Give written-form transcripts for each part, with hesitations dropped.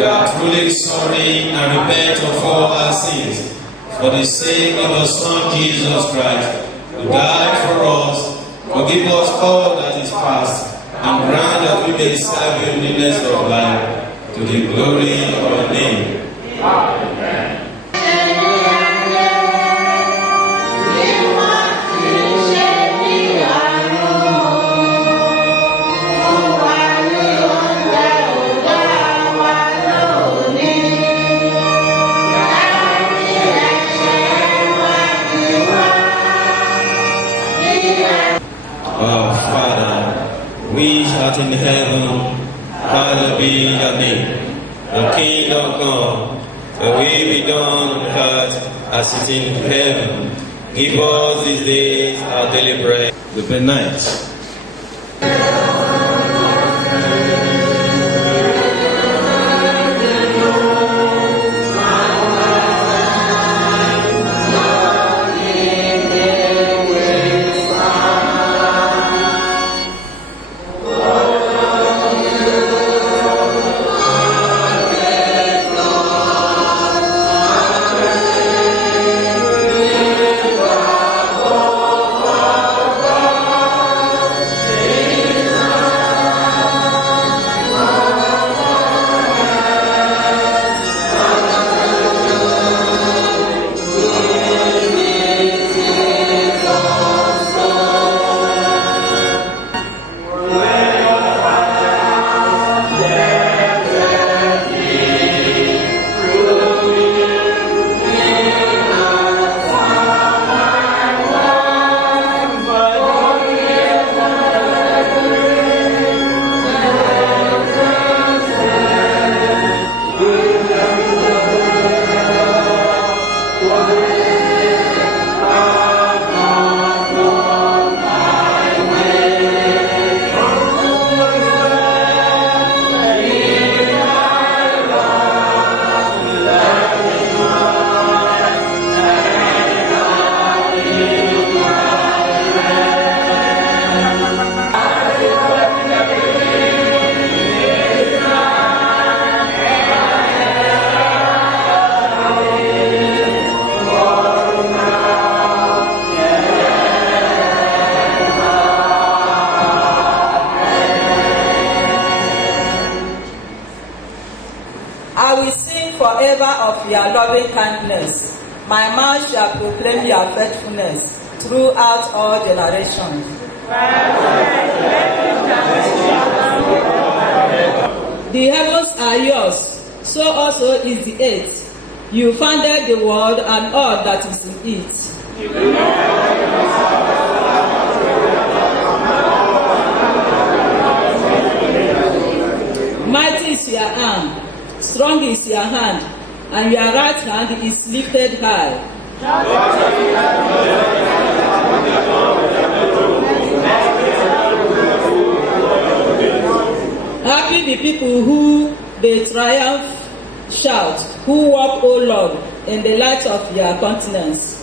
We are truly sorry and repent of all our sins for the sake of the Son Jesus Christ, who died for us. Forgive us all that is past, and grant that we may serve you in the newness of life, to the glory of your name. Amen. Which art in heaven, hallowed be your name. The kingdom come, the will be done on earth as it is in heaven. Give us this day our daily bread. Good night. Your loving kindness. My mouth shall proclaim your faithfulness throughout all generations. The heavens are yours, so also is the earth. You founded the world and all that is in it. Mighty is your arm, strong is your hand, and your right hand is lifted high. Happy the people who they triumph shout, who walk, O Lord, in the light of your countenance.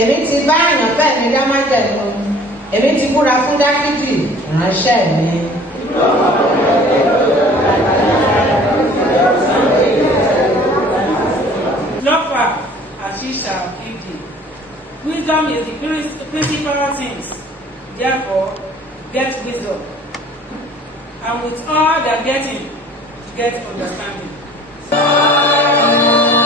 Èmi ti bá àyànfẹ́ mi dá májẹ̀mú, èmi ti búra fún Dáfídì ìránṣẹ́ mi. Lọ́pàá àti ṣàkíyèsí. Wisdom is the principal things. Therefore, get wisdom. And with all that getting, get understanding. Amen.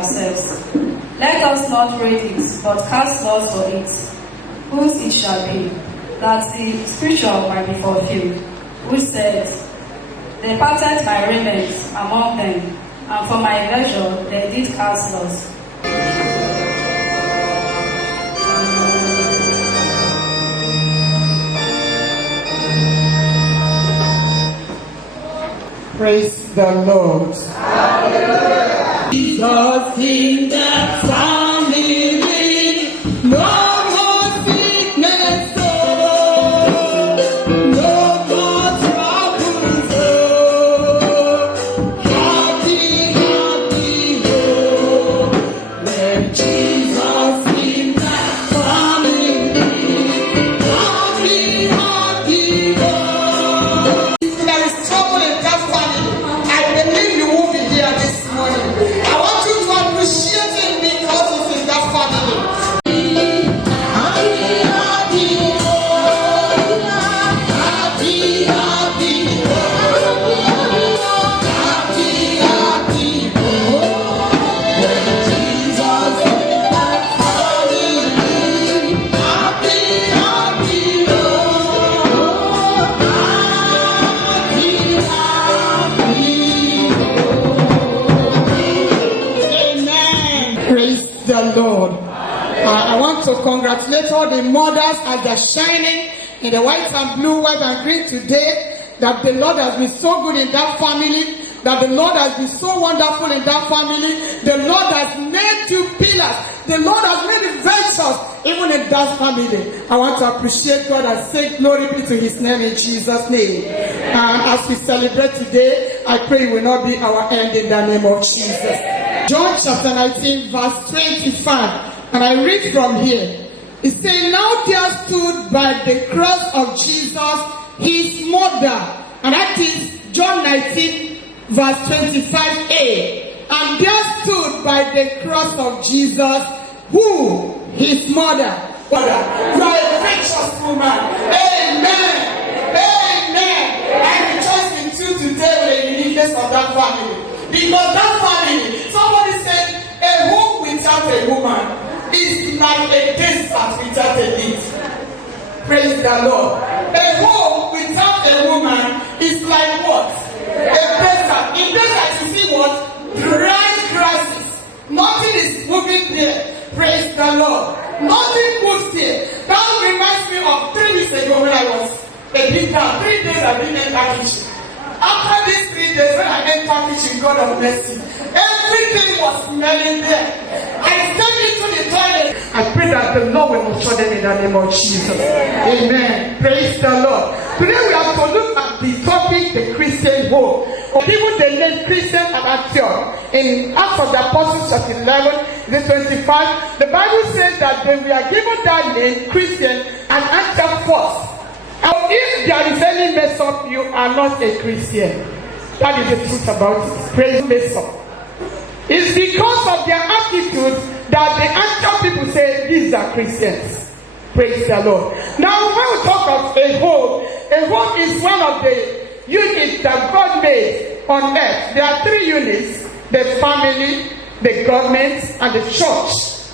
ourselves. Let us not read it, but cast lots for it, whose it shall be, that the scripture might be fulfilled, which said, They parted my raiment among them, and for my pleasure they did cast lots. Praise the Lord. Hallelujah. Jesus in the family, no more sickness, no more trouble, happy, happy, when Jesus in the family, happy, happy, There is trouble in that family. I believe you will be here this morning. I want you to appreciate him because he's in that family. Praise the Lord. I want to congratulate all the mothers as they're shining in the white and blue, white and green today, that the Lord has been so good in that family, that the Lord has been so wonderful in that family. The Lord has made you pillars. The Lord has made you ventures even in that family. I want to appreciate God and say glory be to his name in Jesus' name. And as we celebrate today, I pray it will not be our end in the name of Jesus. John chapter 19 verse 25, and I read from here. It says, Now there stood by the cross of Jesus his mother, and that is John 19 verse 25a. And there stood by the cross of Jesus who? His mother. You are a righteous woman. Amen. Amen. I rejoice in you today with the uniqueness of that family. Because that family, somebody said, a home without a woman is like a desert without a leaf. Praise the Lord. A home without a woman is like what? A desert. In desert you see what? Dry grasses. Nothing is moving there. Praise the Lord. Nothing moves there. That reminds me of 3 weeks ago when I was a big down. 3 days I didn't enter kitchen. After these 3 days, when I entered kitchen, God of mercy, everything was smelling there. I stepped into the toilet. I pray that the Lord will mature them in the name of Jesus. Amen. Praise the Lord. Today we have to look at the topic, the Christian home. People they name Christian at Antioch. In Acts of the Apostles chapter 11, verse 25, the Bible says that they were given that name, Christian, at Antioch first. And if there is any mess up, you are not a Christian. That is the truth about it. Praise mess up. It's because of their attitude that the Antioch people say these are Christians. Praise the Lord. Now when we talk of a home is one of the units that God made on earth. There are 3 units: the family, the government, and the church.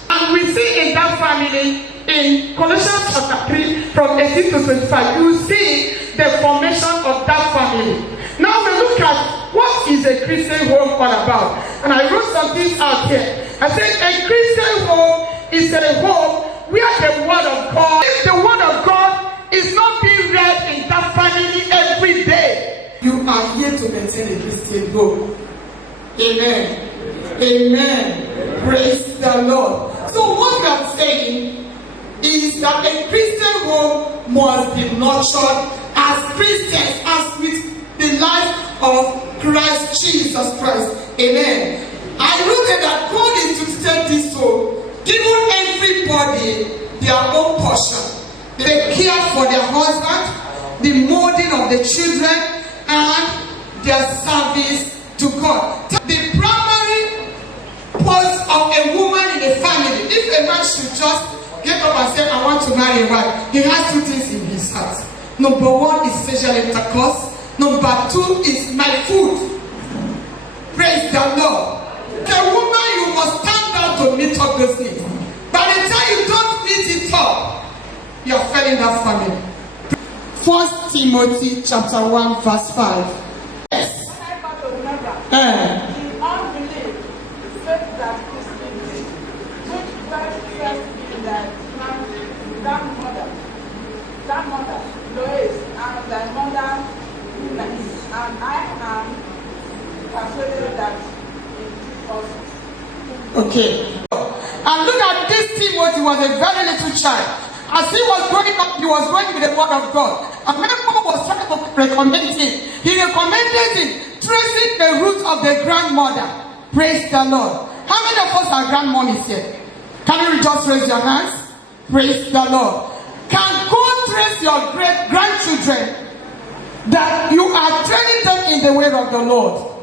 And we see in that family, in Colossians chapter 3, from 18 to 25, you see the formation of that family. Now we look at what is a Christian home all about. And I wrote some things out here. I said a Christian home is a home where the word of God, if the word of God is not being read in that family every day, you are here to maintain a Christian home. Amen. Amen. Praise the Lord. So what we are saying is that a Christian home must be nurtured as Christians, as with the life of Christ Jesus Christ. Amen. I wrote that God instituted this home, giving everybody their own portion. They care for their husband, the molding of the children, and their service to God. The primary post of a woman in a family, if a man should just get up and say, I want to marry a wife, he has 2 things in his heart. Number 1 is sexual intercourse. Number 2 is my food. Praise the Lord. The woman, you must well in that family. 1 Timothy chapter 1 verse 5. Yes. I got to remember Eh. the unbelief, faith that is in thee, which first in thy grandmother, Lois, and thy mother, Eunice, and I am persuaded that it is also. Okay. And look at this Timothy was a very little child. As he was growing up, he was growing with the word of God. And when Paul was trying to recommend him, he recommended him tracing the roots of the grandmother. Praise the Lord. How many of us are grandmommies here? Can you just raise your hands? Praise the Lord. Can God trace your great grandchildren that you are training them in the way of the Lord?